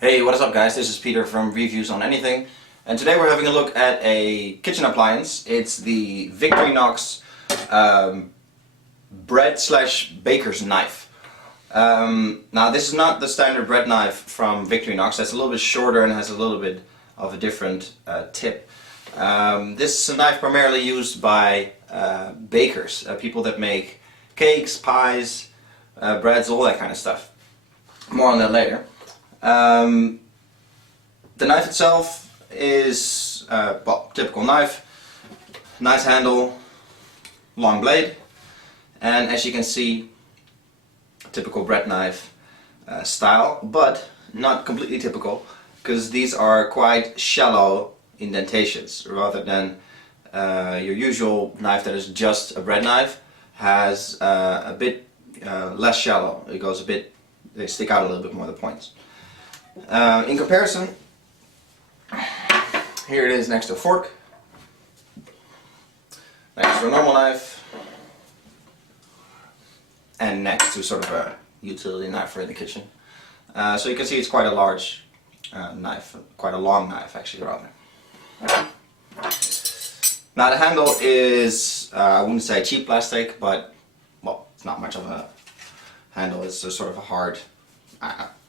Hey, what is up guys? This is Peter from Reviews on Anything, and today we're having a look at a kitchen appliance. It's the Victorinox bread/baker's knife. Now this is not the standard bread knife from Victorinox. That's a little bit shorter and has a little bit of a different tip. This is a knife primarily used by bakers, people that make cakes, pies, breads, all that kind of stuff. More on that later. The knife itself is, well, typical knife, nice handle, long blade, and as you can see, typical bread knife style, but not completely typical, because these are quite shallow indentations rather than your usual knife that is just a bread knife. Has a bit less shallow. It goes a bit, they stick out a little bit more, the points. In comparison, here it is next to a fork, next to a normal knife, and next to sort of a utility knife for in the kitchen. So you can see it's quite a large knife, quite a long knife actually rather. Now the handle is, I wouldn't say cheap plastic, but well, it's not much of a handle. It's a sort of a hard,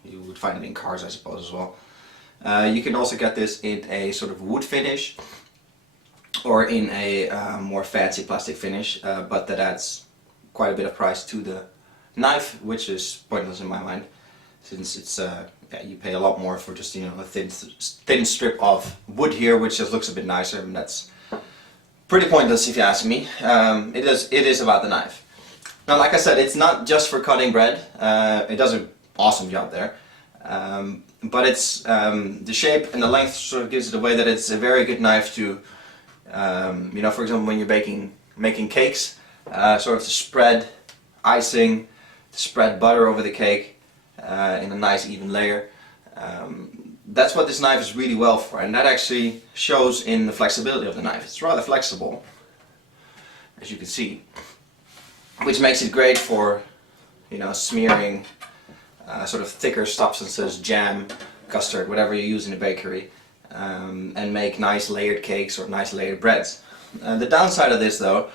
you would find it in cars I suppose as well. You can also get this in a sort of wood finish or in a more fancy plastic finish, but that adds quite a bit of price to the knife, which is pointless in my mind, since it's yeah, you pay a lot more for just, you know, a thin strip of wood here, which just looks a bit nicer, and that's pretty pointless if you ask me. It is about the knife. Now, like I said, it's not just for cutting bread. It does an awesome job there. But it's the shape and the length sort of gives it away that it's a very good knife to, you know, for example, when you're making cakes, sort of to spread icing, to spread butter over the cake in a nice even layer. That's what this knife is really well for, and that actually shows in the flexibility of the knife. It's rather flexible, as you can see, which makes it great for, you know, smearing sort of thicker substances, jam, custard, whatever you use in a bakery, and make nice layered cakes or nice layered breads. The downside of this though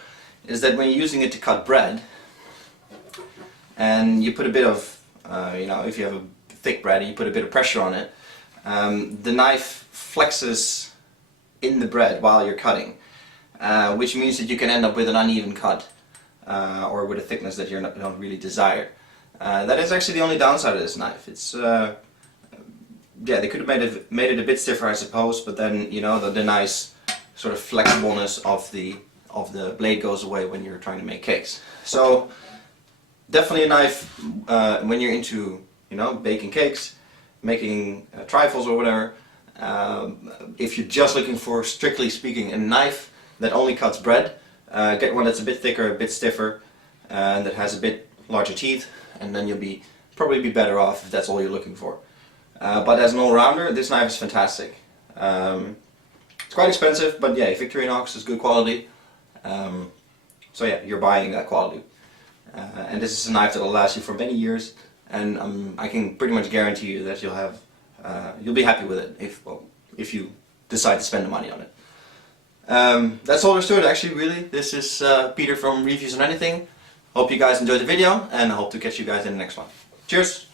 is that when you're using it to cut bread and you put a bit of, you know, if you have a thick bread and you put a bit of pressure on it, the knife flexes in the bread while you're cutting, which means that you can end up with an uneven cut or with a thickness that you don't really desire. That is actually the only downside of this knife. It's yeah, they could have made it a bit stiffer, I suppose, but then, you know, the nice sort of flexibleness of the blade goes away when you're trying to make cakes. So definitely a knife when you're into, you know, baking cakes, making trifles or whatever. If you're just looking for, strictly speaking, a knife that only cuts bread, get one that's a bit thicker, a bit stiffer, and that has a bit larger teeth, and then you'll probably be better off if that's all you're looking for. But as an all-rounder, this knife is fantastic. It's quite expensive, but yeah, Victorinox is good quality. So yeah, you're buying that quality. And this is a knife that will last you for many years, and I can pretty much guarantee you that you'll be happy with it if you decide to spend the money on it. That's all there's to it actually, really. This is Peter from Reviews on Anything. Hope you guys enjoyed the video, and I hope to catch you guys in the next one. Cheers!